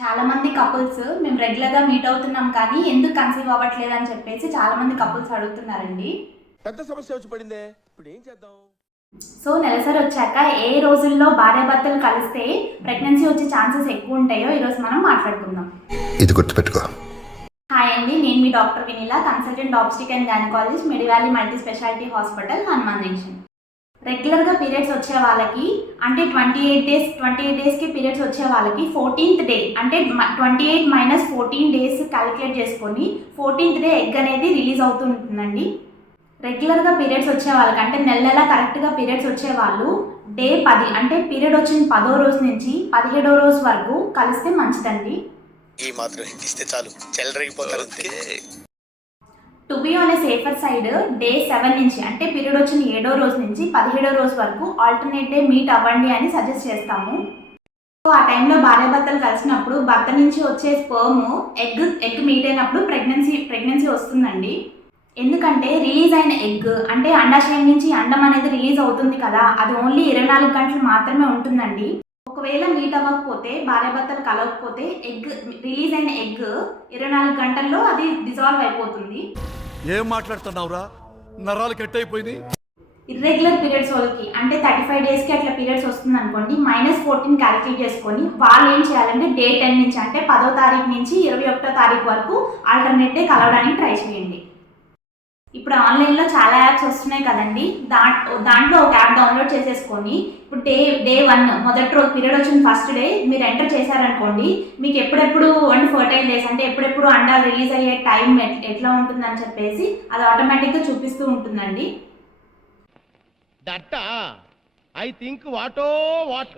చాలా మంది కపుల్స్ మేము రెగ్యులర్గా మీట్ అవుతున్నాం కానీ ఎందుకు కన్సీవ్ అవ్వట్లేదు అని చెప్పేసి చాలా మంది కపుల్స్ అడుగుతున్నారండి. పెద్ద సమస్య వచ్చి పడిందే, ఇప్పుడు ఏం చేద్దాం? సో నెలసరి వచ్చాక ఏ రోజుల్లో భార్యాభర్తలు కలిస్తే ప్రెగ్నెన్సీ వచ్చే ఛాన్సెస్ ఎక్కువ ఉంటాయో ఈరోజు మనం మాట్లాడుకుందాం. ఇది గుర్తుపెట్టుకో. హాయ్ అండి, నేను మీ doctor Vineela, consultant obstetric and gynaecologist, Medivalley multi speciality hospital, Hanuman junction. రెగ్యులర్గా పీరియడ్స్ వచ్చే వాళ్ళకి అంటే 28 డేస్కి పీరియడ్స్ వచ్చే వాళ్ళకి 14th డే అంటే 28 - 14 డేస్ క్యాలిక్యులేట్ చేసుకొని 14th డే ఎగ్ అనేది రిలీజ్ అవుతుంటుందండి. రెగ్యులర్గా పీరియడ్స్ వచ్చే వాళ్ళకి అంటే నెల కరెక్ట్గా పీరియడ్స్ వచ్చే వాళ్ళు డే 10 అంటే పీరియడ్ వచ్చిన 10వ రోజు నుంచి 17వ రోజు వరకు కలిస్తే మంచిదండి. ఈ మాత్రం ఇస్తే చాలు, చెల్లరగిపోతారు. To be on a safer side day 7 నుంచి అంటే పీరియడ్ వచ్చిన 7వ రోజు నుంచి 17వ రోజు వరకు ఆల్టర్నేట్ డే మీట్ అవ్వండి అని సజెస్ట్ చేస్తాము. సో ఆ టైంలో భార్యాభర్తలు కలిసినప్పుడు భర్త నుంచి వచ్చే స్పర్మ్ ఎగ్ మీట్ అయినప్పుడు ప్రెగ్నెన్సీ వస్తుందండి. ఎందుకంటే రిలీజ్ అయిన ఎగ్ అంటే అండాశయం నుంచి అండం అనేది రిలీజ్ అవుతుంది కదా, అది ఓన్లీ 24 గంటలు మాత్రమే ఉంటుందండి. ఒకవేళ మీట్ అవ్వకపోతే భార్యాభర్తలు కలవకపోతే రిలీజ్ అయిన ఎగ్ 24 గంటల్లో అది డిజాల్వ్ అయిపోతుంది. ఏం మాట్లాడుతున్నావురా, నరాలు కట్ అయిపోయింది. ఇర్రెగ్యులర్ పీరియడ్స్ వాళ్ళకి అంటే 35 డేస్కి అట్లా పీరియడ్స్ వస్తుంది అనుకోండి, -14 క్యాలిక్యులేట్ చేసుకొని వాళ్ళు ఏం చేయాలంటే డే 10 నుంచి అంటే 10వ తారీఖు నుంచి 21వ తారీఖు వరకు ఆల్టర్నేట్ డే కలవడానికి ట్రై చేయండి. ఇప్పుడు ఆన్లైన్లో చాలా యాప్స్ వస్తున్నాయి కదండి, దాంట్లో ఒక యాప్ డౌన్లోడ్ చేసేసుకొని ఇప్పుడు డే 1 మొదటి రోజు పీరియడ్ వచ్చిన ఫస్ట్ డే మీరు ఎంటర్ చేశారనుకోండి, మీకు ఎప్పుడెప్పుడు అంటే ఫర్టైల్ డేస్ అంటే ఎప్పుడెప్పుడు అండాలు రిలీజ్ అయ్యే టైం ఎట్లా ఉంటుందని చెప్పేసి అది ఆటోమేటిక్గా చూపిస్తూ ఉంటుందండి. దట్ ఐ థింక్ వాటో వాట్